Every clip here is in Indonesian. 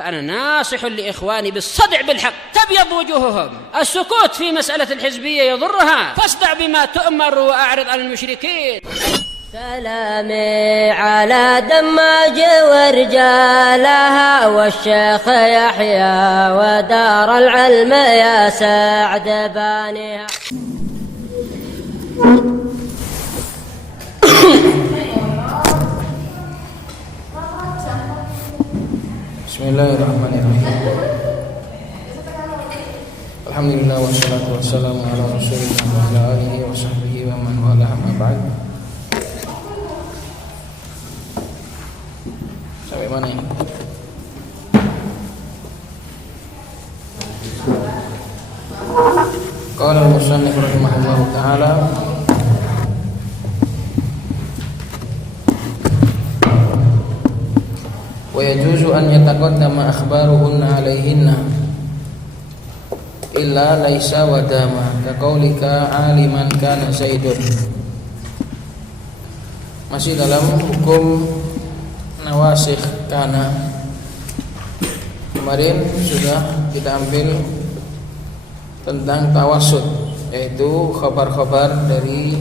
فأنا ناصح لإخواني بالصدع بالحق تبيض وجوههم. السكوت في مسألة الحزبية يضرها، فاصدع بما تؤمر وأعرض عن المشركين. سلامي على دماج ورجالها والشيخ يحيى ودار العلم يا سعد بانيها. Bismillahirrahmanirrahim. Alhamdulillah wassalatu wassalamu ala Rasulillah wa ala alihi wa sahbihi wa man wala amma ba'd. Sampai mana ini? Qala al-musannif rahimahullahu ta'ala wa yajuzu an yataqaddama akhbaruhunna alaihinna illa laisa wa dama ka qaulika aliman kana zaidun. Masih dalam hukum nawasikh kana. Kemarin sudah kita ambil tentang tawassut, yaitu khabar-khabar dari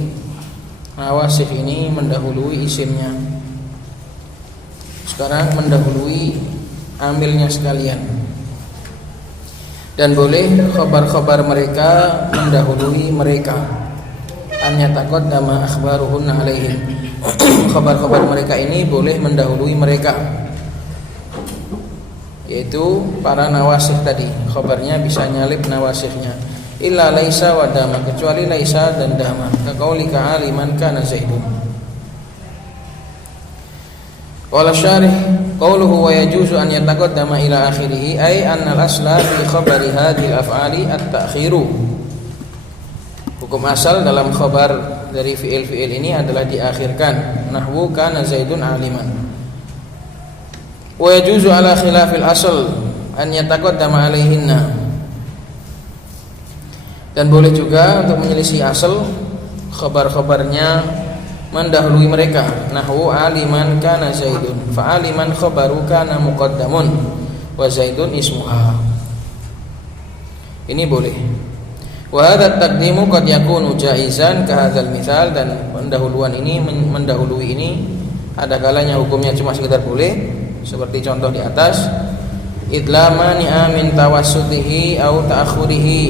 nawasikh ini mendahului isimnya. Sekarang mendahului amilnya sekalian. Dan boleh khabar-khabar mereka mendahului mereka. An yataqaddama akhbaruhunna alaihim. Khabar-khabar mereka ini boleh mendahului mereka, yaitu para nawasikh tadi. Khabarnya bisa nyalip nawasikhnya. Illa laisa wa dama, kecuali laisa dan dama. Ka qaulika aliman kana zaidun. Qala syarih qauluhu wa yajuzu an yataqaddama ila akhirih ay anna al-asla fi khabari hadhihi al-af'ali at-ta'khiru. Hukum asal dalam khabar dari fi'il-fi'il ini adalah diakhirkan. Nahwu kana zaidun aliman. Wa yajuzu ala khilafil asl an yataqaddama alaihinna. Dan boleh juga untuk menyelisih asal khabar-khabarnya mendahului mereka. Nahwu aliman kana zaidun fa aliman khabaru kana muqaddamun wa zaidun ismuha. Ini boleh. Wa hadha taqdimu qad yakunu jaizan ka hadzal mithal, dan pendahuluan ini mendahului ini ada kalanya hukumnya cuma sekedar boleh, seperti contoh di atas. Idlamani amin tawassutihi au ta'khurihi,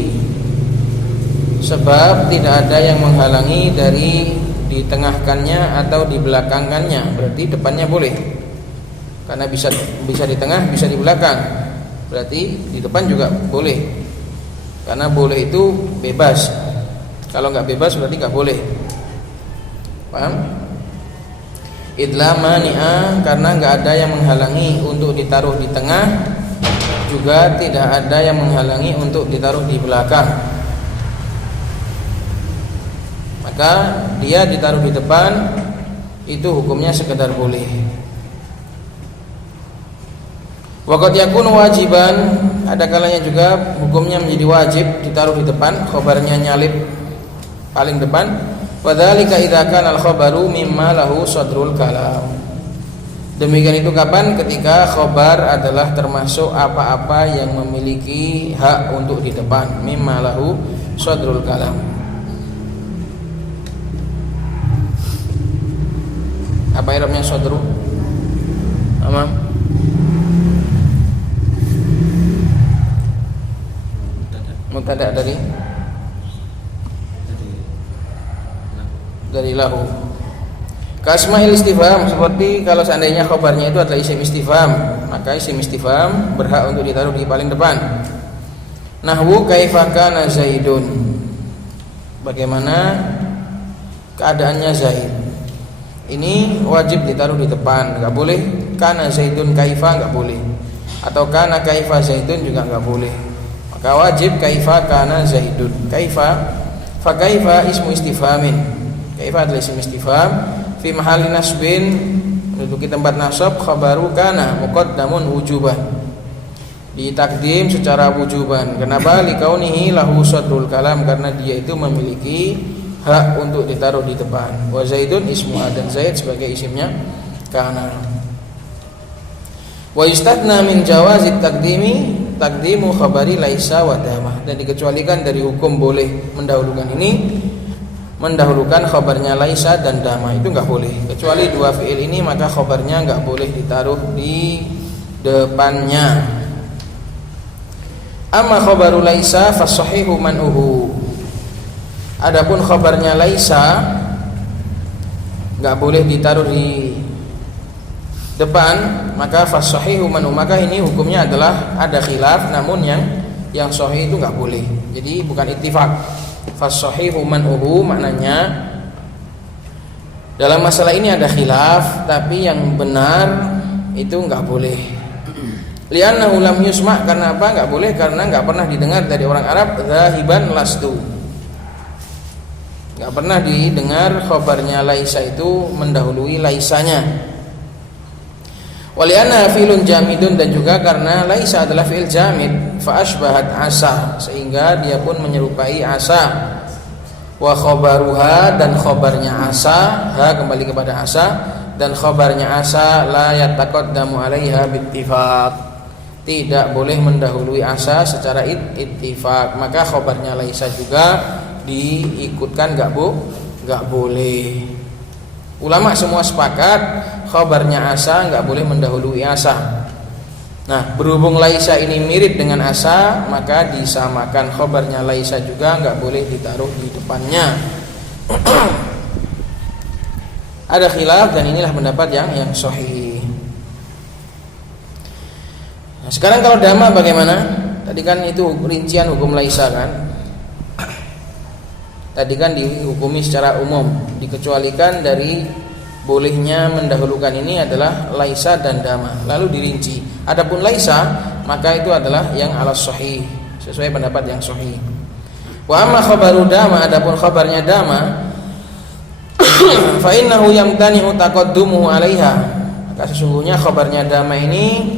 sebab tidak ada yang menghalangi dari ditengahkannya atau dibelakangkannya. Berarti depannya boleh, karena bisa di tengah, bisa di belakang. Berarti di depan juga boleh, karena boleh itu bebas. Kalau nggak bebas berarti nggak boleh. Paham? Idlamani'a, karena nggak ada yang menghalangi untuk ditaruh di tengah, juga tidak ada yang menghalangi untuk ditaruh di belakang. Maka dia ditaruh di depan, itu hukumnya sekedar boleh. Waqad yakunu wajiban, ada kalanya juga hukumnya menjadi wajib ditaruh di depan, khabarnya nyalip paling depan. Wadzalika idza kana al-khabaru mimma lahu sadrul kalam. Demikian itu kapan? Ketika khabar adalah termasuk apa-apa yang memiliki hak untuk di depan. Mimma lahu sadrul kalam. Apa irabnya sadru? Amam. Mubtada dari lahu. Kasmail istifham, seperti kalau seandainya khabarnya itu adalah isim istifham, maka isim istifham berhak untuk ditaruh di paling depan. Nahwu kaifa kana zaidun, bagaimana keadaannya Zaid. Ini wajib ditaruh di depan, enggak boleh kana zaidun kaifa, enggak boleh. Atau kana kaifa zaidun juga enggak boleh. Maka wajib kaifa kana zaidun. Kaifa, fa kaifa ismu istifhamin. Kaifa adalah isim istifham fi mahalli nasbin, menduduki tempat nasab, khabaru kana muqaddamun wujuban, ditakdim secara wujuban. Kenapa? Likaunihi lahu sadrul kalam, karena dia itu memiliki hak untuk ditaruh di depan. Wa zaidun ismu, dan Zaid sebagai isimnya kana. Wa yustatna min jawazit taqdimu khabari laisa wa dama, dan dikecualikan dari hukum boleh mendahulukan khabarnya laisa dan dama, itu enggak boleh. Kecuali dua fiil ini maka khabarnya enggak boleh ditaruh di depannya. Amma khabaru laisa fasahihu man'uhu. Adapun khabarnya laisa enggak boleh ditaruh di depan, maka fasahihu man'uhu, maka ini hukumnya adalah ada khilaf, namun yang sahih itu enggak boleh. Jadi bukan ittifaq. Fasahihu man'uhu maknanya dalam masalah ini ada khilaf, tapi yang benar itu enggak boleh. Li'annahu lam yusma', karena apa? Enggak boleh karena enggak pernah didengar dari orang Arab zahiban lastu. Enggak pernah didengar khabarnya laisa itu mendahului laisanya. Wali'anna fi'lun jamidun, dan juga karena laisa adalah fi'il jamid, fa asbahat asa, sehingga dia pun menyerupai asa. Wa khabaruha, dan khabarnya asa, ha kembali kepada asa, dan khabarnya asa la yataqaddamu 'alaiha bittifaq, tidak boleh mendahului asa secara ittifaq, maka khabarnya laisa juga diikutkan enggak boleh. Ulama semua sepakat khabarnya asa enggak boleh mendahului asa. Nah, berhubung laisa ini mirip dengan asa, maka disamakan khabarnya laisa juga enggak boleh ditaruh di depannya. Ada khilaf, dan inilah pendapat yang sahih. Nah, sekarang kalau dama bagaimana? Tadi kan itu rincian hukum laisa kan? Tadi kan dihukumi secara umum, dikecualikan dari bolehnya mendahulukan ini adalah laisa dan dama, lalu dirinci. Adapun laisa maka itu adalah yang ala sahih, sesuai pendapat yang sahih. Wa amma khabaru dama, adapun khabarnya dama, fa innahu yamtani'u taqaddumuhu 'alaiha, maka sesungguhnya khabarnya dama ini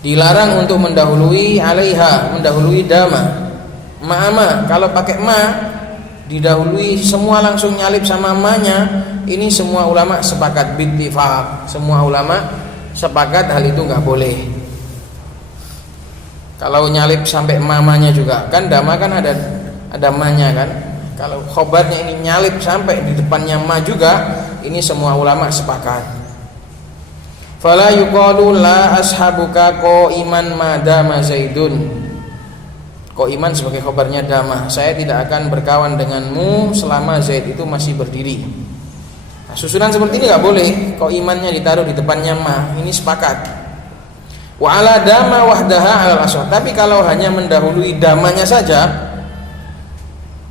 dilarang untuk mendahului 'alaiha, mendahului dama. Ma, kalau pakai ma didahului semua langsung nyalip sama ma-nya, ini semua ulama sepakat bittifaq, semua ulama sepakat hal itu enggak boleh. Kalau nyalip sampai mamanya juga, kan dama kan ada ma-nya kan. Kalau khobarnya ini nyalip sampai di depannya ma juga, ini semua ulama sepakat. Fala yuqalu la ashabuka qaiman madama zaidun. Qaiman sebagai khabarnya dama, saya tidak akan berkawan denganmu selama Zaid itu masih berdiri. Nah, susunan seperti ini enggak boleh. Qaimannya ditaruh di depannya ma, ini sepakat. Wa ala dama wahdaha alal asah. Tapi kalau hanya mendahului damanya saja,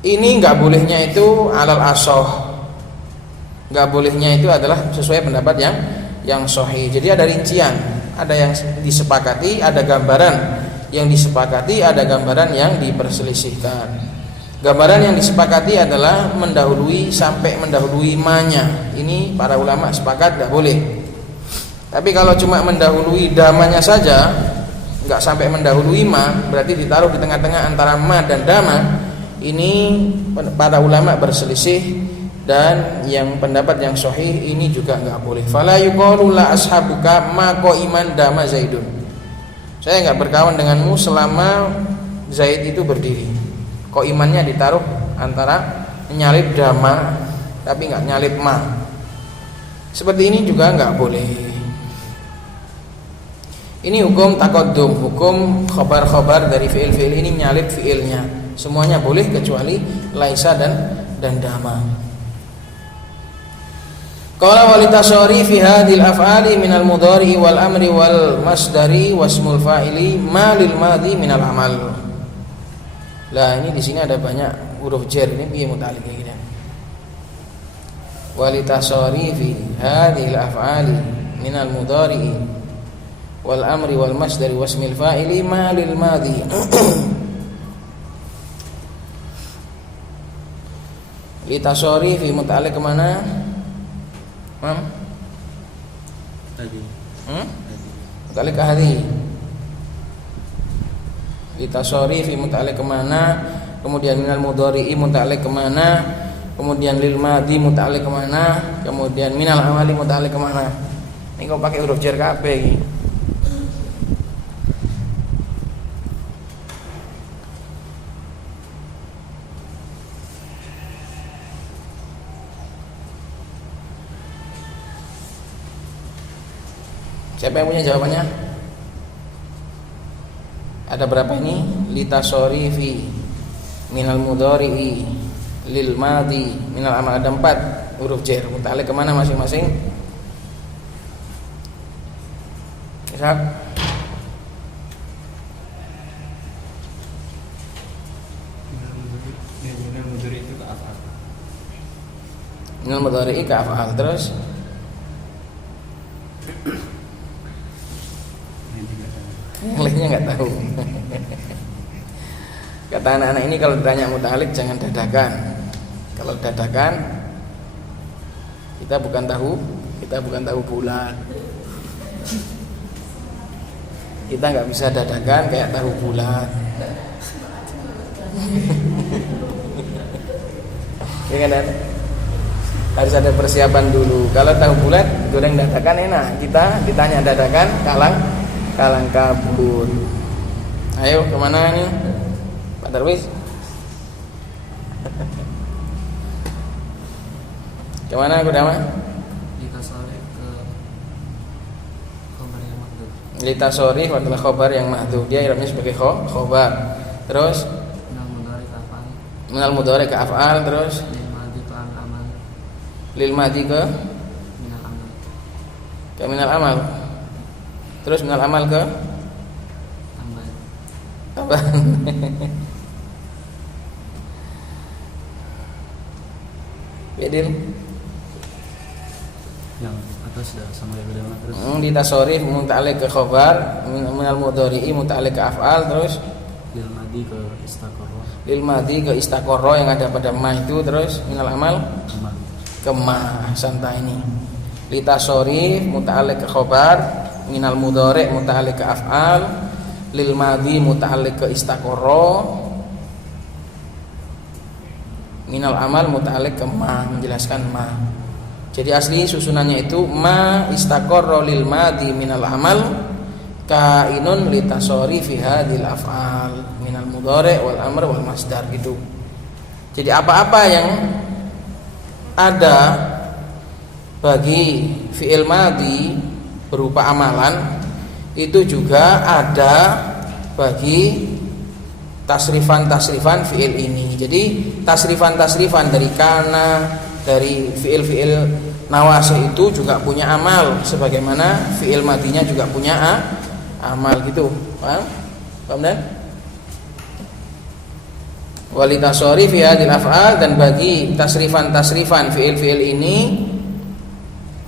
ini enggak bolehnya itu alal asah. Enggak bolehnya itu adalah sesuai pendapat yang sahih. Jadi ada rincian, ada yang disepakati, ada gambaran yang disepakati, ada gambaran yang diperselisihkan. Gambaran yang disepakati adalah mendahului sampai mendahului ma-nya. Ini para ulama sepakat enggak boleh. Tapi kalau cuma mendahului damanya saja, enggak sampai mendahului ma, berarti ditaruh di tengah-tengah antara ma dan dama. Ini para ulama berselisih, dan yang pendapat yang sahih ini juga enggak boleh. Fala yuqalu la ashabuka ma qaiman dama zaidun. Saya enggak berkawan denganmu selama Zaid itu berdiri. Qaimannya ditaruh antara nyalip dama tapi enggak nyalip ma. Seperti ini juga enggak boleh. Ini hukum taqaddum, hukum khabar-khabar dari fiil-fiil ini nyalip fiilnya. Semuanya boleh kecuali laisa dan dama. Qala walitasari fi hadhil af'ali minal mudhari wal amri wal masdari wasmul fa'ili ma lil madhi minal amal. Lah ini di sini ada banyak huruf jar, ini piye muta'alliq iki. Walitasari fi hadhil af'ali minal mudhari wal amri wal masdari wasmil fa'ili ma lil madhi. Litasari fi muta'alliq kemana? Tadi. Muta'alliq hadi. Litasari fi muta'alliq kemana? Kemudian minal mudhari'i muta'alliq kemana? Kemudian lil madhi muta'alliq kemana? Kemudian minal amali muta'alliq kemana? Ini kok pakai huruf jar kabeh iki. Siapa yang punya jawabannya? Ada berapa ini? Litasorifi minal mudhari'i lil madi minal amal, ada 4 huruf jar. Muta'alliq kemana masing-masing? Ishaq. Minal mudhari'i ke af'al. Terus yang lainnya nggak tahu. Kata anak-anak ini kalau ditanya muta'alliq jangan dadakan. Kalau dadakan kita bukan tahu bulat. Kita nggak bisa dadakan kayak tahu bulat. Ya kan? Harus ada persiapan dulu. Kalau tahu bulat goreng dadakan enak. Kita ditanya dadakan kalang kabut. Ayo kemana nih Pak Darwis? Kemana aku Dama? Litasori adalah khobar yang mahdhuf. Dia i'rabnya sebagai khobar. Terus minal mudhari ke af'al. Terus lil madi ke minal amal. Terus minal amal ke tambahan. Bedil yang atas sudah sama yang beda terus. Ditasorif muta'alliq ke khobar, minal mudhari'i muta'alliq ke af'al. Terus lil madi ke istaqarra. Lil madi ke istaqarra yang ada pada ma itu. Terus minal amal ke ma. Santai ini. Litasorif muta'alliq ke khobar, minal mudhari' muta'alliq ke af'al, lil madi muta'alliq ke istaqarra, minal amal muta'alliq ke ma, menjelaskan ma. Jadi asli susunannya itu ma istaqarra lil madi minal amal kainun litasori fi hadhil af'al minal mudhari' wal amr wal masdar gitu. Jadi apa-apa yang ada bagi fi'il madi berupa amalan itu juga ada bagi tasrifan fi'il ini. Jadi tasrifan dari kana, dari fi'il nawasih itu juga punya amal, sebagaimana fi'il madinya juga punya amal gitu. Paham dan? Walitasori fi hadhil af'al, dan bagi tasrifan fi'il ini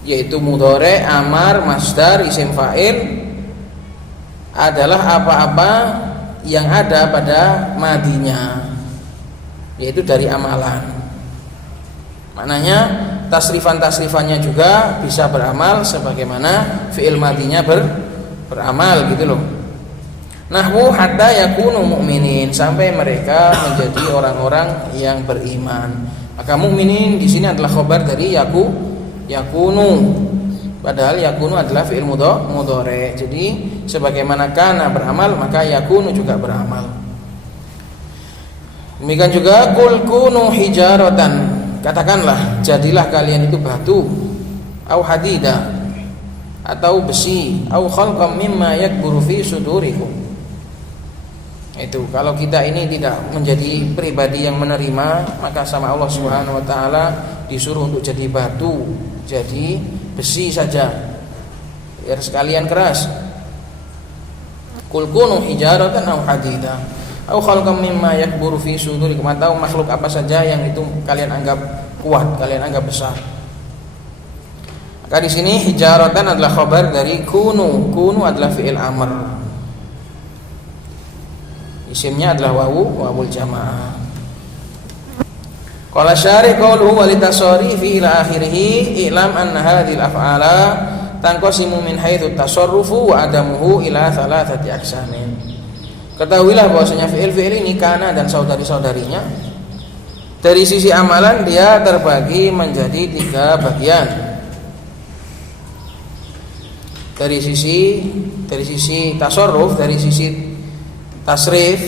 yaitu mudhari', amar, masdar, isim fa'il adalah apa-apa yang ada pada madinya, yaitu dari amalan. Maknanya tasrifan-tasrifannya juga bisa beramal sebagaimana fi'il madinya beramal gitu loh. Nahwu hatta yakunu mu'minin, sampai mereka menjadi orang-orang yang beriman. Maka mu'minin di sini adalah khabar dari yakunu. Padahal yakunu adalah fi'il mudhari'. Jadi sebagaimana kana beramal, maka yakunu juga beramal. Demikian juga qul kunu hijaratan, katakanlah jadilah kalian itu batu, au hadida, atau besi, au khalqam mimma yakburu fi sudurikum. Itu kalau kita ini tidak menjadi pribadi yang menerima, maka sama Allah Subhanahu wa taala disuruh untuk jadi batu, jadi besi saja, biar sekalian keras. Qul kunu hijaratan aw hadida aw khalqam mimma yakburu fi sudurikum, atau makhluk apa saja yang itu kalian anggap kuat, kalian anggap besar. Maka di sini hijaratan adalah khabar dari kunu. Kunu adalah fi'il amr. Isimnya adalah wawul jamaah. Qala syari' qawluhu walitasari fi ila akhirih i'lam anna hadhil af'ala tanqasimu min haitsu tasarrufu wa adamuhu ila thalathati aqsamin. Ketahuilah bahwasanya fi'il ini kana dan saudari-saudarinya dari sisi amalan dia terbagi menjadi 3 bagian. Dari sisi tasarruf, dari sisi tasrif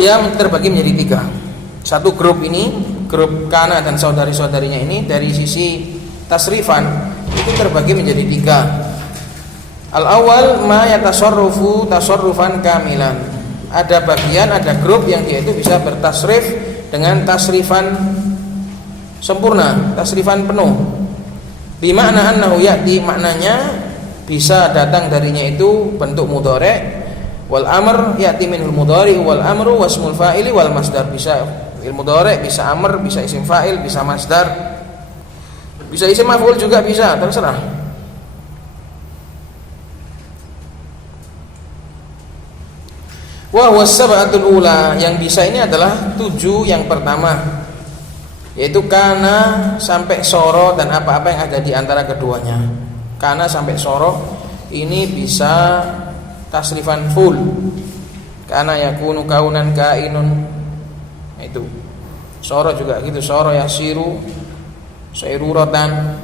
dia terbagi menjadi 3. Satu grup ini, grup kana dan saudari-saudarinya ini dari sisi tasrifan itu terbagi menjadi 3. Al-awwal ma yatasarrufu tasarrufan kamilan. Ada bagian, ada grup yang dia itu bisa bertasrif dengan tasrifan sempurna, tasrifan penuh. Bimakna annahu ya'ti, maknanya bisa datang darinya itu bentuk mudhari', wal amr ya'ti minhul mudhari' wal amru wasmul fa'ili wal masdar. Bisa fi'il mudhari', bisa amr, bisa isim fa'il, bisa masdar, bisa isim maf'ul juga bisa, terserah. Wa huwa sab'atul ula, yang bisa ini adalah 7 yang pertama, yaitu kana sampai soro dan apa-apa yang ada di antara keduanya. Kana sampai soro ini bisa tasrifan full. Kana yakunu kaunan kainun, itu. Soro juga gitu, soro yasiru sairuratan.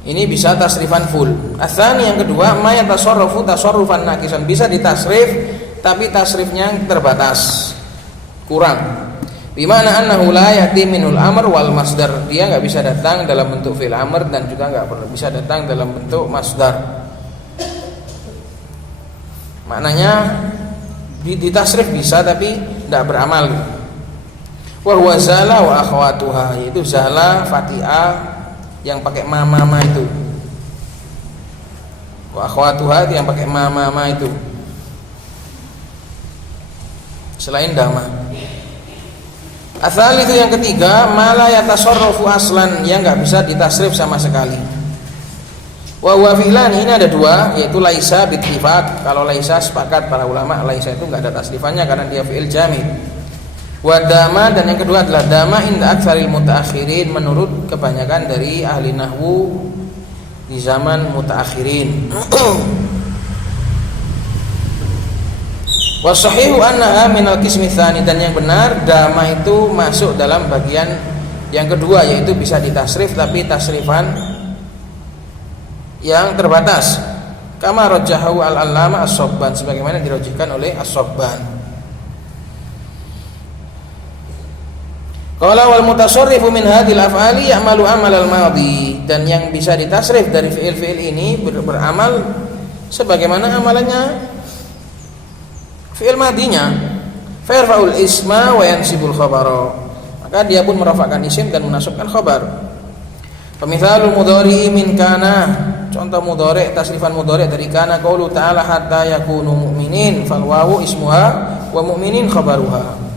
Ini bisa tasrifan full. Asani yang kedua, ma yatasarrafu tasarrufan naqisan, bisa ditasrif tapi tasrifnya terbatas, kurang. Bimana annahu la ya'ti minul amr wal masdar, dia enggak bisa datang dalam bentuk fi'il amr dan juga enggak bisa datang dalam bentuk masdar. Maknanya ditasrif bisa tapi tidak beramal. Wa huwa zala wa akhwatuha, yaitu zala fatiha yang pakai mama itu, wa akhwatuha yang pakai mama itu, selain dama. Asal itu yang ketiga, mala yatasarrafu aslan, yang enggak bisa ditasrif sama sekali. Wa huwa fi'lan, ini ada 2, yaitu laisa bittifaq. Kalau laisa sepakat para ulama, laisa itu enggak ada tasrifannya karena dia fi'il jamid. Wa dama, dan yang kedua adalah dama inda aktsaril mutaakhirin, menurut kebanyakan dari ahli nahwu di zaman mutaakhirin. Wa sahihu annaha minal qismi tsani, dan yang benar dama itu masuk dalam bagian yang kedua, yaitu bisa ditasrif tapi tasrifan yang terbatas. Kama rajjahu al-allama as-Sabban, sebagaimana dirajihkan oleh as-Sabban. Qala wal mutasarrifu min hadhil af'ali ya'malu amal al-madhi, dan yang bisa ditasrif dari fi'il-fi'il ini beramal sebagaimana amalannya fi'il madinya. Fa yarfa'ul isma wa yansibul khabara, maka dia pun merafa'kan isim dan menasabkan khabar. Famithalul mudhari min kana, contoh mudhari, tasrifan mudhari dari kana, qaulu ta'ala hatta yakunu mu'minin, fal wawu ismuha wa mu'minin khabaruha.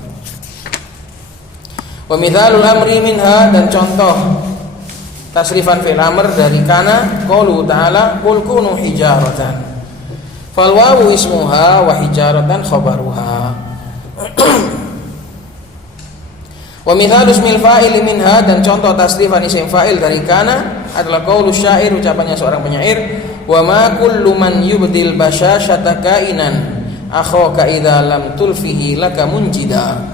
Wa mithalul amri minha, dan contoh tasrifan fi'il amr dari kana, qaulu ta'ala qul kunu hijaratan, fal wawu ismuha wa hijaratan khabaruha. Wa mithalu ismil fa'il minha, dan contoh tasrifan isim fa'il dari kana adalah qaulu syair, ucapannya seorang penyair, wa ma kullu man yubdil basyashata kainan akhaka idza lam tulfihi laka munjida.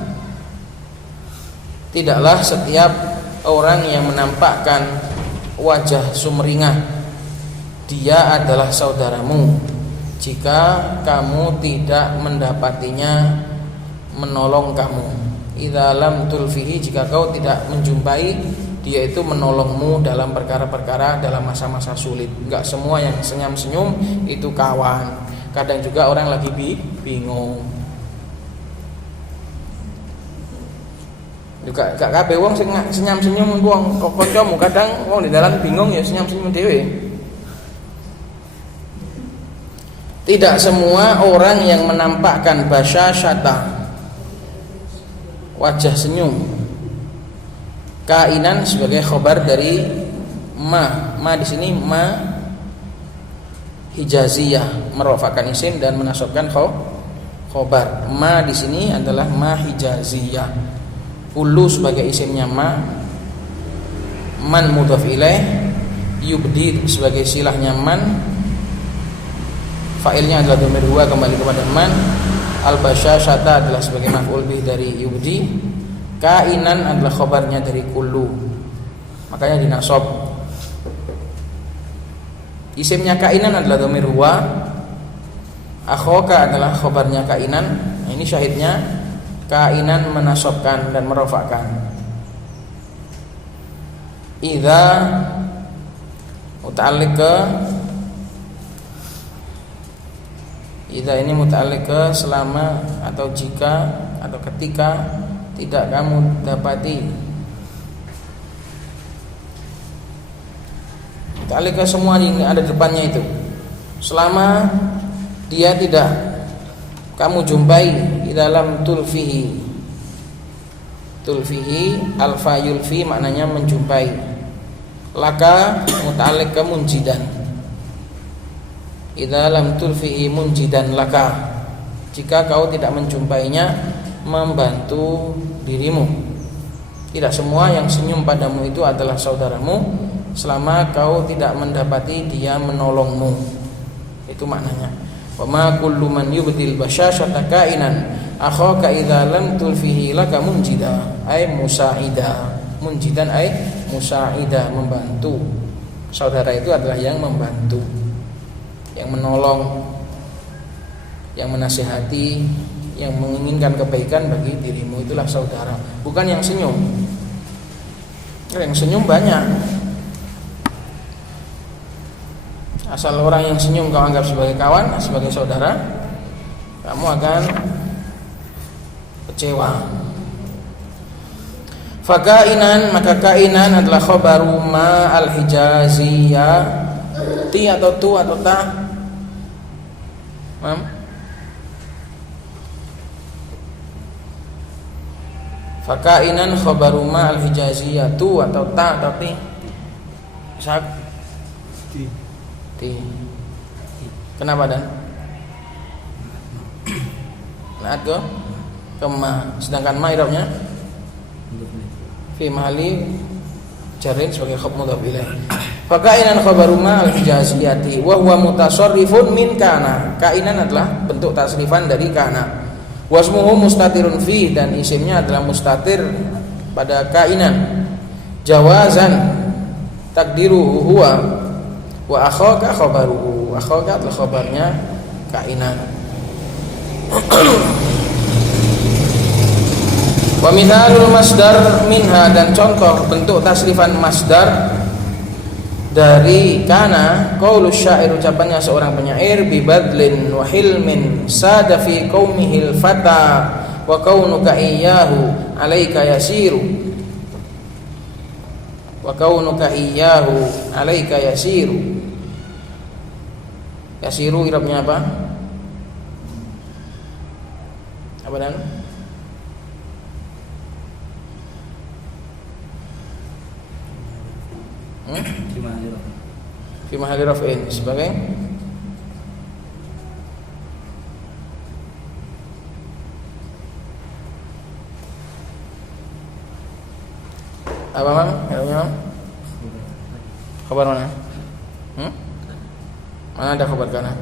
Tidaklah setiap orang yang menampakkan wajah sumringah dia adalah saudaramu jika kamu tidak mendapatinya menolong kamu. Idza lam tulfihi, jika kau tidak menjumpai dia itu menolongmu dalam perkara-perkara dalam masa-masa sulit. Enggak semua yang senyum-senyum itu kawan. Kadang juga orang lagi bingung. Juga gak kabeh wong sing senyum-senyum wong kancamu, kadang wong di dalam bingung ya senyum-senyum dhewe. Tidak semua orang yang menampakkan basyasyata, wajah senyum, kainan sebagai khobar dari ma di sini ma hijaziyah, merofakkan isim dan menasabkan khobar. Ma di sini adalah ma hijaziyah. Kullu sebagai isimnya ma, man mudhaf ilaih, yubdi sebagai silahnya man, fa'ilnya adalah dhamir huwa kembali kepada man, al-basyasyata adalah sebagai maf'ul bih dari yubdi, kainan adalah khobarnya dari kullu, makanya dinasab. Isimnya kainan adalah dhamir huwa, akhaka adalah khobarnya kainan. Nah, ini syahidnya kainan menasabkan dan merofakkan. Idza Muta'alliq ke idza ini muta'alliq ke selama atau jika atau ketika tidak kamu dapati. Muta'alliq ke semua yang ada depannya itu. Selama dia tidak kamu jumpai di dalam tulfihi. Tulfihi alfa yulfi maknanya menjumpai. Laka muta'alliq ke munjidan. Idza lam tulfihi munjidan laka, jika kau tidak menjumpainya membantu dirimu. Tidak semua yang senyum padamu itu adalah saudaramu selama kau tidak mendapati dia menolongmu. Itu maknanya. Wa ma kullu man yubdil basyashata kainan akhaka idza lam tulfihi laka munjida ay musa'ida. Munjidan ay musa'ida, membantu. Saudara itu adalah yang membantu, yang menolong, yang menasihati, yang menginginkan kebaikan bagi dirimu, itulah saudara. Bukan yang senyum. Yang senyum banyak. Asal orang yang senyum kau anggap sebagai kawan, sebagai saudara, kamu akan kecewa. Fakainan, maka kainan adalah khabaru ma al-hijaziyah. Ti atau tu atau ta? Mam? Fakainan khabaru ma al-hijaziyah. Tu atau ta atau ti? Sak? Ti. Kenapa dan? Naat ke? Kema. Sedangkan ma irabnya fi mahali jarin sebagai khabar mudhaf ilaih. Fakainan khabaru ma al-hijaziyati wa huwa mutasarrifun min kana. Kainan adalah bentuk tasrifan dari kana. Wasmuhu mustatirun fi, dan isimnya adalah mustatir pada kainan. Jawazan takdiruhu huwa wa akhaka khabaruhu. Akhaka adalah khabarnya kainan. Wa mithalul masdar minha, dan contoh bentuk tasrifan masdar dari kana qaulus syair, ucapannya seorang penyair, bi badlin wa hilmin sada fi qaumihil fata wa kaunuka iyyahu alaika yasiru. Wa kaunuka iyyahu alaika yasiru. Yasiru irabnya apa? Apa dan? Fi mahali raf'in sebagai apa Mang? Khabar mana? Mana ada khabar kana?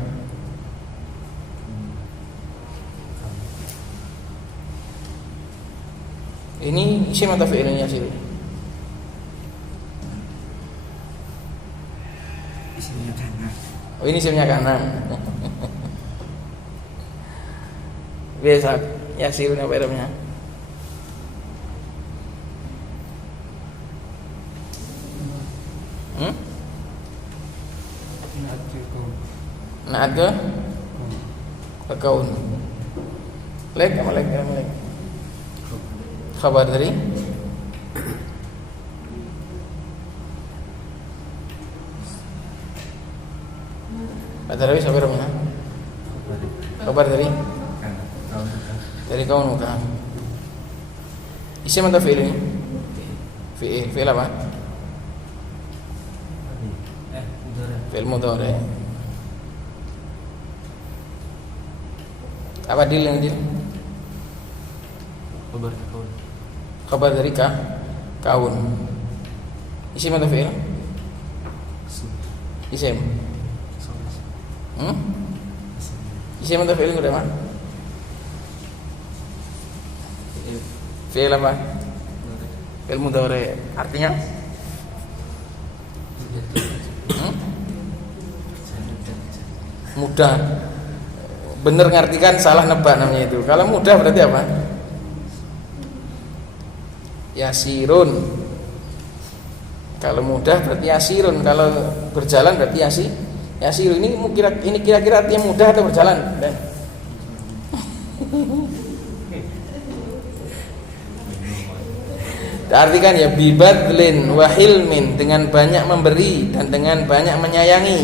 Ini isim atau fi'ilnya sih? Isimnya kana. Oh, ini isimnya kana. Biasa yasirun apa irabnya? Naat ke? Kaun. Lek apa lek? Khabar dari Atarawi sampai mana? Kabar dari kaum muka. Isim atau fi'il ini? Fi'il apa? Fi'il mudhari. Apa dil yang dil? Kabar dari kaun. Isim atau fi'il? Isim. Isim atau fi'il udah mah? Fi'il apa? Fi'il mudhari. Artinya? Mudah. Bener ngartikan, salah nebak namanya itu. Kalau mudah berarti apa? Yasirun. Kalau mudah berarti yasirun, kalau berjalan berarti yasirun. Ini kira-kira artinya mudah atau berjalan? Dan artikan ya bibadlin wa hilmin, dengan banyak memberi dan dengan banyak menyayangi.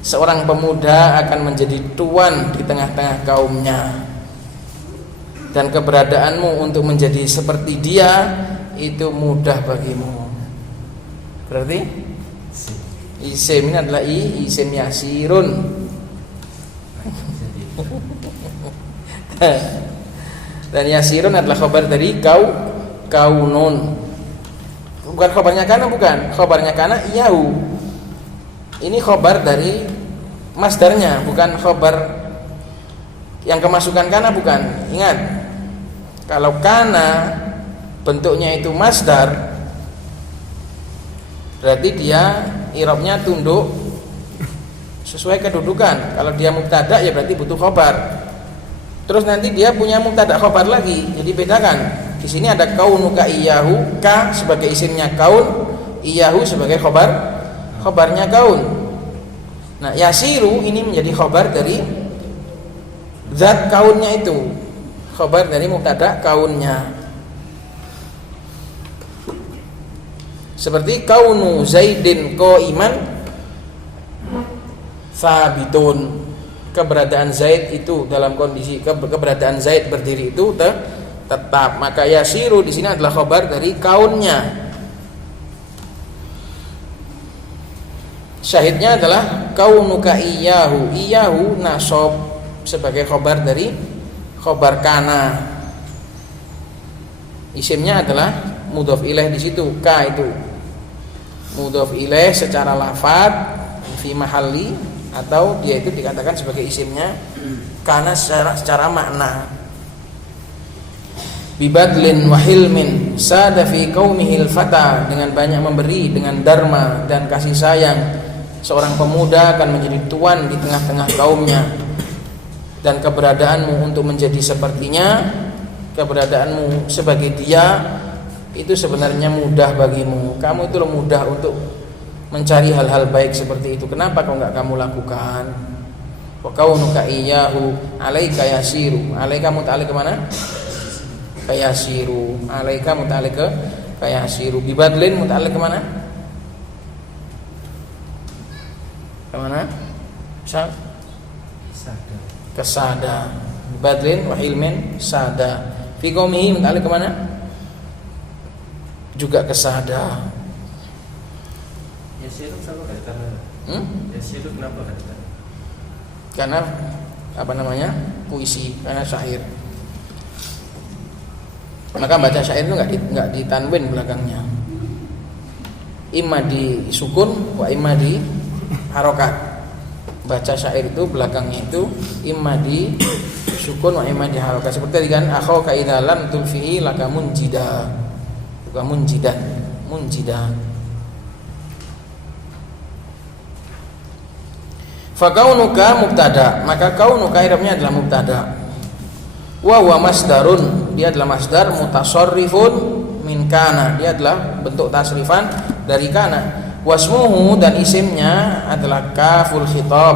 Seorang pemuda akan menjadi tuan di tengah-tengah kaumnya, dan keberadaanmu untuk menjadi seperti dia itu mudah bagimu. Berarti isim ini adalah isim yasirun. Dan yasirun adalah khabar dari kaunun. Bukan khabarnya kana, bukan. Khabarnya kana iyahu. Ini khabar dari masdarnya, bukan khabar yang kemasukan kana, bukan. Ingat, kalau kana bentuknya itu masdar, berarti dia i'rabnya tunduk sesuai kedudukan. Kalau dia mubtada ya berarti butuh khabar. Terus nanti dia punya mubtada khabar lagi. Jadi bedakan. Di sini ada kaunuka iyahu, ka sebagai isimnya kaun, iyahu sebagai khabarnya kaun. Nah, yasiru ini menjadi khabar dari zat kaunnya itu. Khabar dari mubtada kaunnya. Seperti kaunu Zaidin qaiman sabitun, keberadaan Zaid itu dalam kondisi keberadaan Zaid berdiri itu tetap. Maka yasiru di sini adalah khabar dari kaunnya. Syahidnya adalah kaunuka iyahu. Iyahu nasab sebagai khabar dari khabar kana. Isimnya adalah mudhof ilaih di situ, ka itu mudhof ilaih secara lafadz fi mahalli, atau dia itu dikatakan sebagai isimnya karena secara makna. Bibadlin wa hilmin sada fi qaumihil fata, dengan banyak memberi, dengan dharma dan kasih sayang, seorang pemuda akan menjadi tuan di tengah-tengah kaumnya. Dan keberadaanmu untuk menjadi sepertinya, keberadaanmu sebagai dia itu sebenarnya mudah bagimu. Kamu itu mudah untuk mencari hal-hal baik seperti itu. Kenapa kau enggak kamu lakukan? Wa kaunuka iyyahu alaika yasiru. Alaika muta'alliq ke mana? Ka yasiru. Alaika muta'alliq ke yasiru. Bibadlin muta'alliq ke mana? Ke mana? Kesada. Bibadlin wa ilmin sada. Fi qaumihi muta'alliq ke mana? Juga kesada. Yasiru sama kata-kata. Yasiru kenapa kata-kata? Karena apa namanya? Puisi, karena syair. Maka baca syair itu enggak ditanwin belakangnya. Imma di sukun wa imma di harokat. Baca syair itu belakangnya itu imma di sukun wa imma di harokat. Seperti tadi kan, akhaka idza lam tulfihi laka munjida. Bukan munjidan, munjidan. Fa kaunuka mubtada, maka kaunuka i'rabnya adalah mubtada. Wa huwa masdarun, dia adalah masdar mutasarrifun min kana, dia adalah bentuk tasrifan dari kana. Wasmuhu, dan isimnya adalah kaful khitab.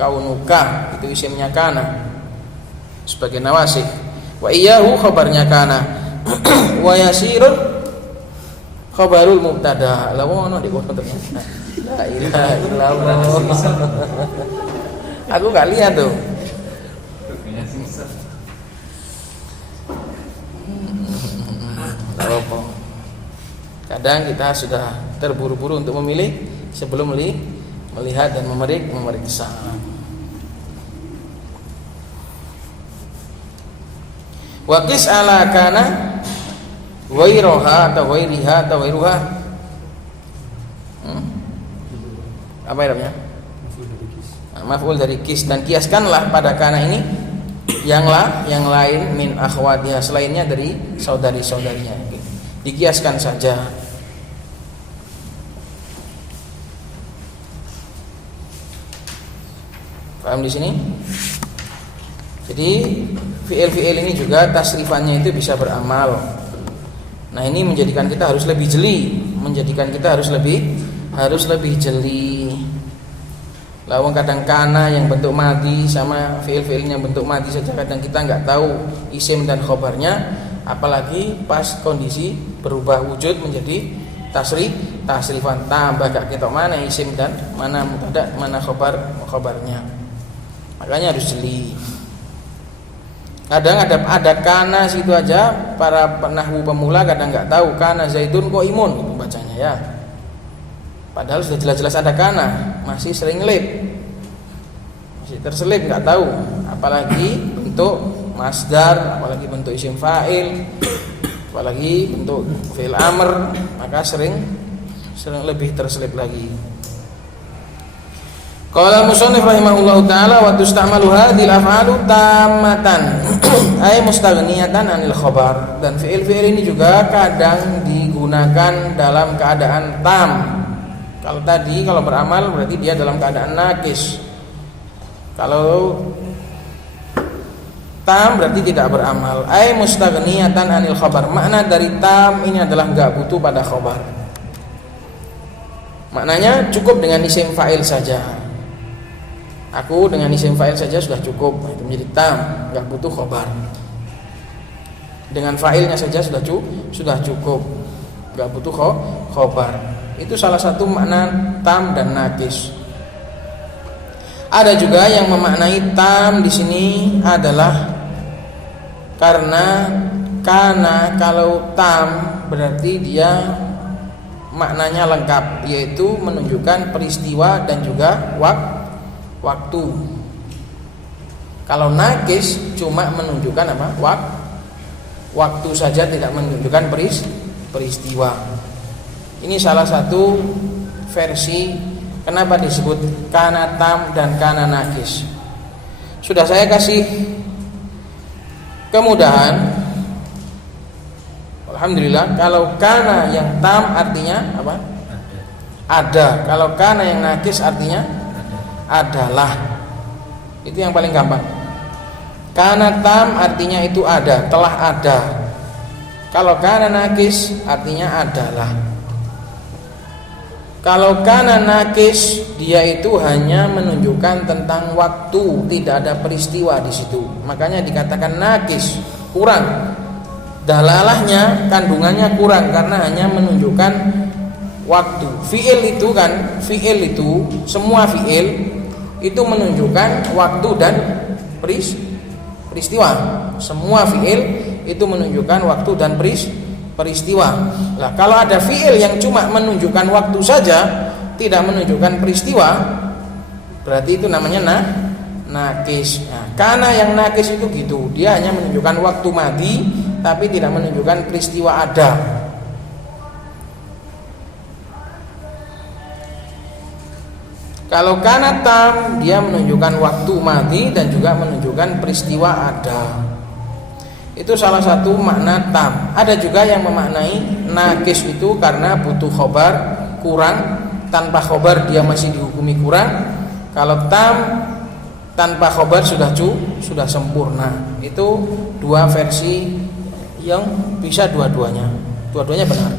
Kaunuka itu isimnya kana sebagai nawasih. Wa iyyahu khabarnya kana. Wa yasirun khabarul mubtada. Lawan di kotak ternyata. La ilaha illallah. Aku enggak lihat tuh. Kadang kita sudah terburu-buru untuk memilih sebelum melihat dan memeriksa. Wa qis ala kana wairoha atau wairiha atau wairuha. Apa namanya? Maf'ul dari kis, dan kiaskanlah pada kana ini yang lain min akhwatiha, selainnya dari saudari-saudarinya. Dikiaskan saja. Paham di sini? Jadi fi'il ini juga tasrifannya itu bisa beramal. Nah, ini menjadikan kita harus lebih jeli menjadikan kita harus lebih jeli. Lawang kadang kana yang bentuk madi sama fiil-fiil yang bentuk madi saja kadang kita nggak tahu isim dan khobarnya, apalagi pas kondisi berubah wujud menjadi tasrifan, tambah gak ketok mana isim dan mana mubtada, mana khobarnya. Makanya harus jeli. Kadang ada kana situ aja, para penahwu pemula kadang nggak tahu kana Zaidun qaimun gitu bacanya ya. Padahal sudah jelas-jelas ada kana, masih sering lip, masih terselip nggak tahu. Apalagi bentuk masdar, apalagi bentuk isim fa'il, apalagi bentuk fi'il amr, maka sering lebih terselip lagi. Qala musannif rahimahullahu taala wa tusta'malu hadhil af'alu tammatan ay mustaghniyatan 'anil khabar, dan fi'il-fi'il ini juga kadang digunakan dalam keadaan tam. Kalau tadi kalau beramal berarti dia dalam keadaan nakis. Kalau tam berarti tidak beramal. Ay mustaghniyatan 'anil khabar. Makna dari tam ini adalah enggak butuh pada khabar. Maknanya cukup dengan isim fa'il saja. Aku dengan isim fa'il saja sudah cukup, itu menjadi tam, enggak butuh khabar. Dengan fa'ilnya saja sudah cukup, enggak butuh khabar. Itu salah satu makna tam dan nakis. Ada juga yang memaknai tam di sini adalah karena kalau tam berarti dia maknanya lengkap, yaitu menunjukkan peristiwa dan juga waktu. Kalau nakis cuma menunjukkan apa? Waktu saja, tidak menunjukkan peristiwa. Ini salah satu versi kenapa disebut kana tam dan kana nakis. Sudah saya kasih kemudahan. Alhamdulillah, kalau kana yang tam artinya apa? Ada. Kalau kana yang nakis artinya adalah. Itu yang paling gampang. Kana tam artinya itu ada, telah ada. Kalau kana nakis artinya adalah. Kalau kana nakis dia itu hanya menunjukkan tentang waktu, tidak ada peristiwa di situ. Makanya dikatakan nakis, kurang. Dalalahnya, kandungannya kurang karena hanya menunjukkan waktu. Fi'il itu semua fi'il itu menunjukkan waktu dan peristiwa. Semua fi'il itu menunjukkan waktu dan peristiwa. Lah, kalau ada fi'il yang cuma menunjukkan waktu saja, tidak menunjukkan peristiwa, berarti itu namanya nakis. Nah, karena yang nakis itu gitu, dia hanya menunjukkan waktu madi, tapi tidak menunjukkan peristiwa ada. Kalau kana tam, dia menunjukkan waktu madi dan juga menunjukkan peristiwa ada. Itu salah satu makna tam. Ada juga yang memaknai nakis itu karena butuh khobar, kurang. Tanpa khobar dia masih dihukumi kurang. Kalau tam tanpa khobar sudah sempurna. Itu dua versi yang bisa dua-duanya benar.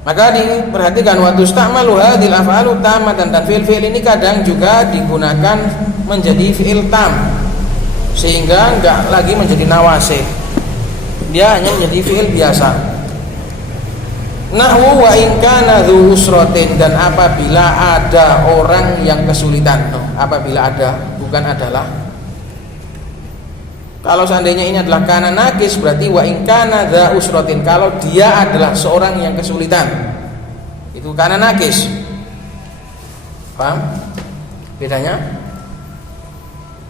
Maka diperhatikan waktu ista'malu hadhil af'alu tammatan, dan fi'il ini kadang juga digunakan menjadi fi'il tam, sehingga enggak lagi menjadi nawasih. Dia hanya menjadi fi'il biasa. Nahwu wa in kana dzu usratin, dan apabila ada orang yang kesulitan. Apabila ada, bukan adalah. Kalau seandainya ini adalah kana nakis, berarti wa in kana dza usratin, kalau dia adalah seorang yang kesulitan, itu kana nakis. Paham bedanya?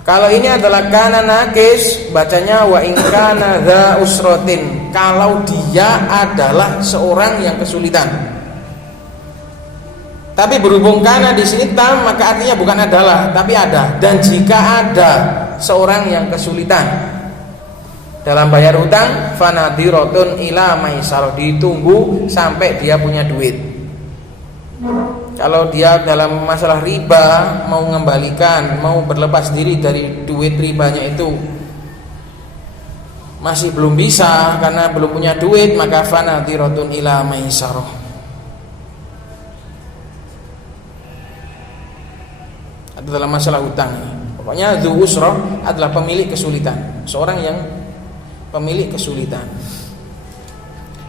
Kalau ini adalah kana nakis, bacanya wa in kana dza usratin, kalau dia adalah seorang yang kesulitan. Tapi berhubung kana di sini tam, maka artinya bukan adalah, tapi ada. Dan jika ada seorang yang kesulitan dalam bayar hutang, fanadiratun ila maisar, ditunggu sampai dia punya duit. Kalau dia dalam masalah riba, mau mengembalikan, mau berlepas diri dari duit ribanya itu, masih belum bisa karena belum punya duit, maka fanadhiratun ila maisarah. Itu dalam masalah hutang. Pokoknya dzu usrah adalah pemilik kesulitan, seorang yang pemilik kesulitan.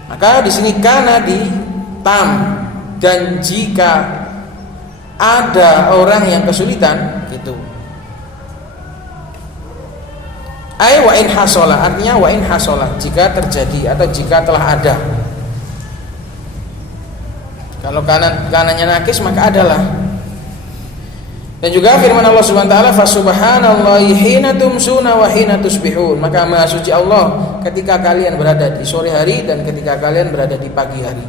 Maka di sini kana di tam, dan jika ada orang yang kesulitan gitu. Ai wa in hasola, artinya wa in hasola, jika terjadi atau jika telah ada. Kalau kanannya nakis maka adalah. Dan juga firman Allah Subhanahu wa taala, fa subhanallahi hina tumsuna wa hina tusbihun. Maka maha suci Allah ketika kalian berada di sore hari dan ketika kalian berada di pagi hari.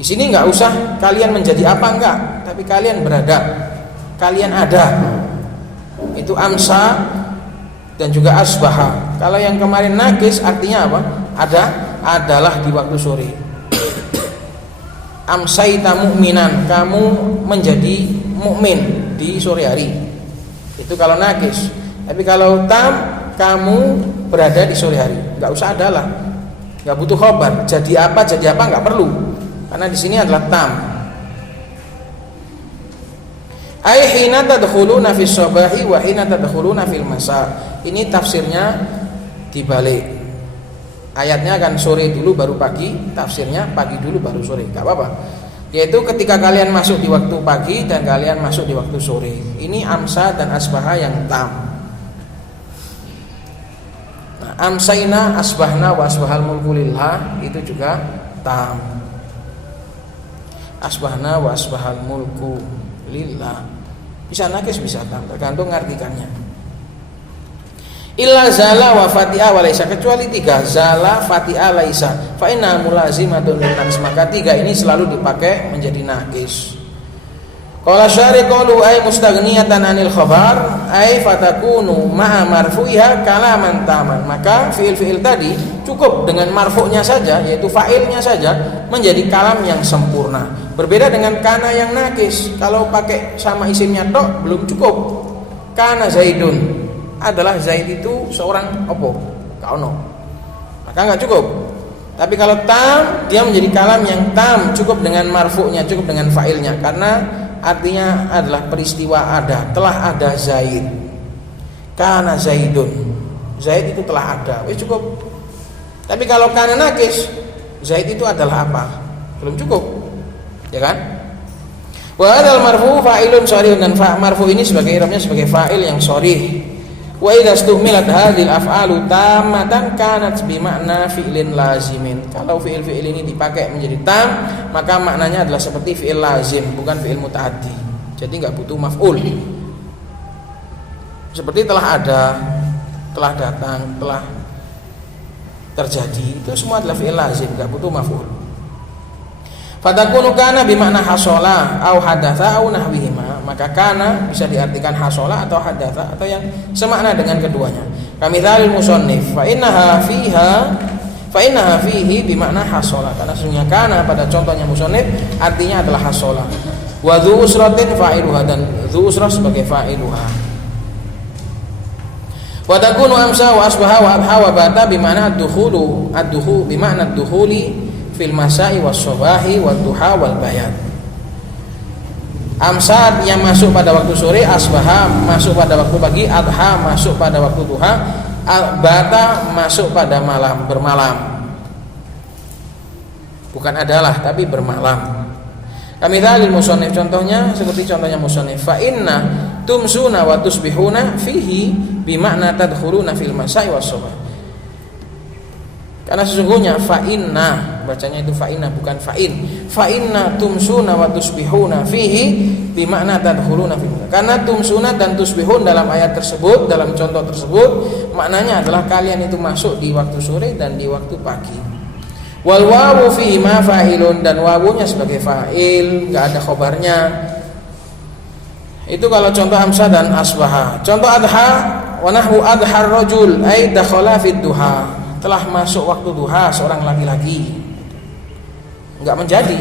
Di sini enggak usah kalian menjadi apa enggak, tapi kalian berada, kalian ada. Itu amsa dan juga asbaha. Kalau yang kemarin nakis artinya apa? Adalah di waktu sore. Amsaita mu'minan, kamu menjadi mukmin di sore hari. Itu kalau nakis. Tapi kalau tam, kamu berada di sore hari. Enggak usah adalah. Enggak butuh khobar. Jadi apa enggak perlu. Karena di sini adalah tam. Ai hina tadkhuluna fis sabahi wa hina tadkhuluna fil masa. Ini tafsirnya dibalik. Ayatnya kan sore dulu baru pagi, tafsirnya pagi dulu baru sore. Enggak apa-apa. Yaitu ketika kalian masuk di waktu pagi dan kalian masuk di waktu sore. Ini amsa dan asbaha yang tam. Nah, amsaina asbahna wa asbahal mulku lillah itu juga tam. Asbahna wa asbahal mulku lillah. Bisa nakis bisa tam, tergantung ngartikannya. Illa zala wa fati'a wa laisa, kecuali 3 zala, fati'a, laisa. Fa inna mulazimatun lin-naqs, maka 3 ini selalu dipakai menjadi nakis. Qala syari qalu ay mustaghniyatan 'anil khabar ay fatakunu ma'a marfu'iha kalaman taman. Maka fiil-fiil tadi cukup dengan marfu'nya saja, yaitu fa'ilnya saja, menjadi kalam yang sempurna. Berbeda dengan kana yang nakis. Kalau pakai sama isimnya tok belum cukup. Kana Zaidun, adalah Zaid itu seorang opo, kauno, maka nggak cukup. Tapi kalau tam, dia menjadi kalam yang tam, cukup dengan marfu'nya, cukup dengan fa'ilnya, karena artinya adalah peristiwa ada, telah ada Zaid. Kana Zaidun, Zaid itu telah ada, cukup. Tapi kalau kana nakis, Zaid itu adalah apa? Belum cukup, ya kan? Wa hadzal marfu fa'ilun sharihun, dan marfu ini sebagai i'rabnya sebagai fa'il yang sharih. Wa idza stumilat hadhil af'alu tammatan kanat bi makna fi'lin lazimin. Kalau fi'il-fi'il ini dipakai menjadi tam, maka maknanya adalah seperti fi'il lazim, bukan fi'il mutaaddi. Jadi enggak butuh maf'ul. Seperti telah ada, telah datang, telah terjadi, itu semua adalah fi'il lazim, enggak butuh maf'ul. Fatakunu kana bi makna hasola au hadatsa au nahwihima. Maka kana bisa diartikan hasola atau hadatsa atau yang semakna dengan keduanya. Kami dzalil musannif fa innaha fihi bi makna hasola. Karena sesungguhnya kana pada contohnya musannif artinya adalah hasola. Wa dzu usratin fa'iluha, dan dzu usrah sebagai fa'iluha. Wa takunu amsa wa asbaha wa adha wa bata bi makna ad-dukhulu bi makna ad-dukhuli fil masai was subahi wad duha wal bayan. Amsa yang masuk pada waktu sore, asbaha masuk pada waktu pagi, adha masuk pada waktu duha, bata masuk pada malam, bermalam. Bukan adalah tapi bermalam. Kami dalil musannif, contohnya seperti contohnya musannif, fa inna tumsuna wa tusbihuna fihi bi makna tadkhuluna fil masai was subah. Karena sesungguhnya fa'inna, bacanya itu fa'inna bukan fa'in. Fa'inna tumsuna wa tusbihuna fihi bimakna tadkhuluna fihi. Karena tumsuna dan tusbihun dalam ayat tersebut, dalam contoh tersebut, maknanya adalah kalian itu masuk di waktu sore dan di waktu pagi. Wal wawu fihi ma fa'ilun, dan wawunya sebagai fa'il, enggak ada khobarnya. Itu kalau contoh amsa dan asbaha. Contoh adha wa nahwu adhar rajul ay dakhala fid duha. Telah masuk waktu duha seorang laki-laki, enggak menjadi.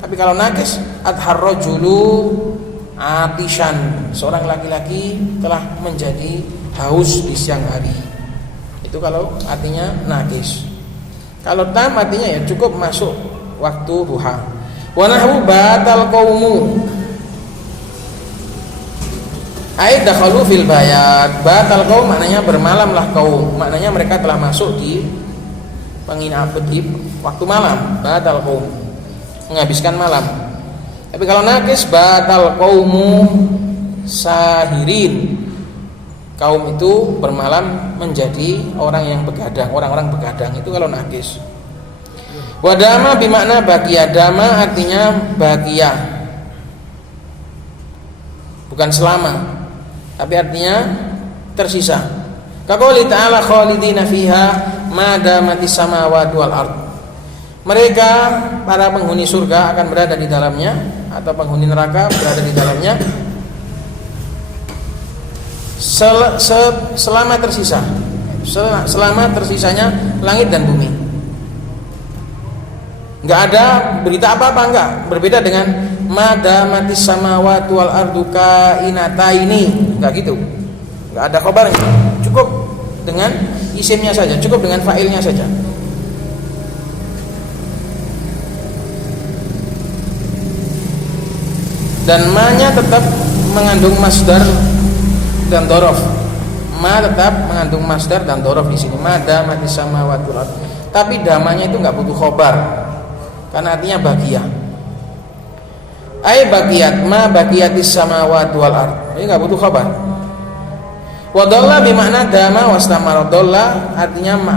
Tapi kalau nakis adhar rajulu atishan, seorang laki-laki telah menjadi haus di siang hari. Itu Itu kalau artinya najis. Kalau tam artinya ya cukup masuk waktu duha. Wa nahwu batal qaumu. Ai dakhalu fil bayat. Batal qaum maknanya bermalamlah kaum. Maknanya mereka telah masuk di penginapan di waktu malam. Batal qaum. Menghabiskan malam. Tapi kalau najis batal qaumu sahirin. Kaum itu bermalam menjadi orang yang begadang, orang-orang begadang itu kalau najis. Wadama bimakna bagia. Dama artinya bagia, bukan selama, tapi artinya tersisa. Kaqouli ta'ala khalidina fiha ma damatis samawati wal ard. Mereka para penghuni surga akan berada di dalamnya, atau penghuni neraka berada di dalamnya selama tersisa, selama tersisanya langit dan bumi. Enggak ada berita apa-apa, enggak. Berbeda dengan madamatis samawati wal ardu kainataini, enggak gitu. Enggak ada khabarnya. Cukup dengan isimnya saja, cukup dengan fa'ilnya saja. Dan ma-nya tetap mengandung masdar dan dorof. Ma tetap mengandung masdar dan dorof di sini. Madamatis samawati wal ard. Tapi damanya itu enggak butuh khobar, karena artinya bagia. Ai bagiat ma bagiatis samawati wal ard. Ini enggak butuh khobar. Wa dhalla bimakna dama wastamara. Dhalla artinya ma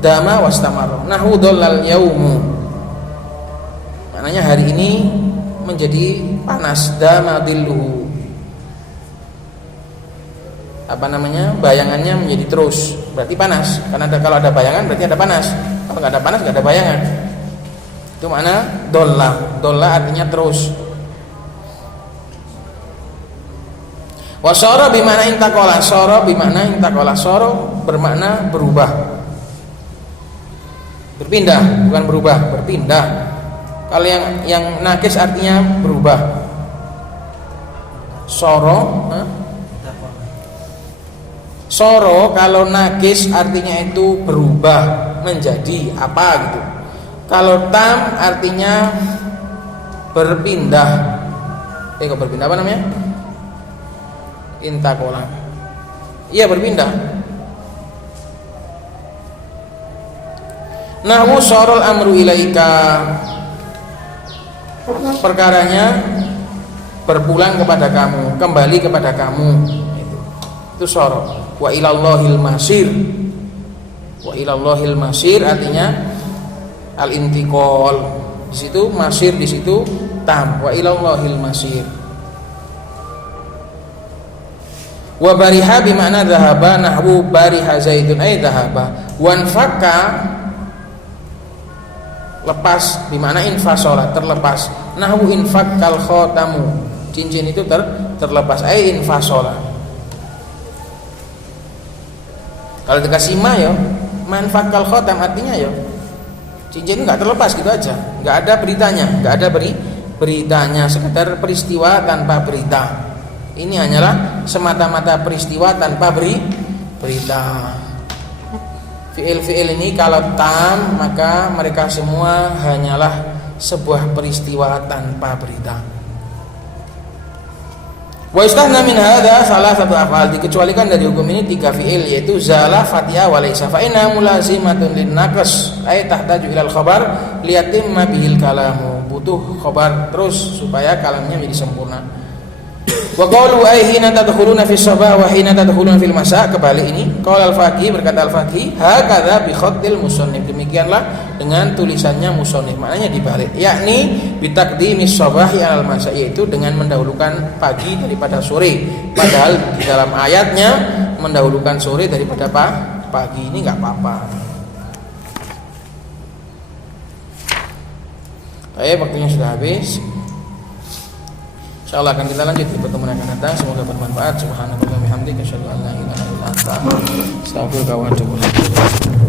dama wastamara. Nahu dhallal yaumu. Maknanya hari ini menjadi panas. Dama dhilluhu. Apa namanya, bayangannya menjadi terus, berarti panas. Karena kalau ada bayangan berarti ada panas. Kalau nggak ada panas nggak ada bayangan. Itu makna dolla. Dolla artinya terus. Wasoro bimakna intakola. Soro bimakna intakola. Soro bermakna berubah, berpindah, bukan berubah, berpindah. Kalau yang nakis artinya berubah. Soro. Soro kalau nakis artinya itu berubah menjadi apa gitu. Kalau tam artinya berpindah. Kok berpindah apa namanya? Intakola. Iya, berpindah. Nahwu sorol amru ilaika. Perkaranya berpulang kepada kamu, kembali kepada kamu. Itu soro. Wa ilallahil masir. Wa ilallahil masir artinya al-intiqal. Di situ masir, di situ tam. Wa ilallahil masir. Wa bariha bimakna dhahaba. Nahwu bariha zaidun ay dhahaba. Wan fakka lepas bimakna infasola, terlepas. Nahwu infakkal khotamu. Cincin itu terlepas ay infasola. Kalau dikasih ma ya, manfakal khotam artinya ya cincin nggak terlepas gitu aja, nggak ada beritanya, nggak ada beritanya, sekedar peristiwa tanpa berita. Ini hanyalah semata-mata peristiwa tanpa berita. Fi'il ini kalau tam maka mereka semua hanyalah sebuah peristiwa tanpa berita. Wa istahna min hadza salah satu af'al, dikecualikan dari hukum ini 3 fi'il, yaitu zala, fatihah, wa laysa. Fa inna mulazimatun lin naqas ay tahtaju ilal khabar liyatimma bihil kalamu. Butuh khabar terus supaya kalamnya menjadi sempurna. Wa qalu ay hina tadkhuluna fis sabah wa hina tadkhuluna fil masa. Kebalik ini. Qaul al-Faqih, berkata al-Faqih, hakadza bi khattil musannif. Demikianlah dengan tulisannya musannif. Maknanya dibalik, yakni bitaqdimis sabahi alal masa, yaitu dengan mendahulukan pagi daripada sore. Padahal di dalam ayatnya mendahulukan sore daripada pagi. Ini enggak apa-apa. Baik, waktunya sudah habis. Insyaallah akan kita lanjut di pertemuan yang akan datang. Semoga bermanfaat. Subhanallah wa bihamdihi, asyhadu an la ilaha illa anta, astaghfiruka wa atubu ilaik.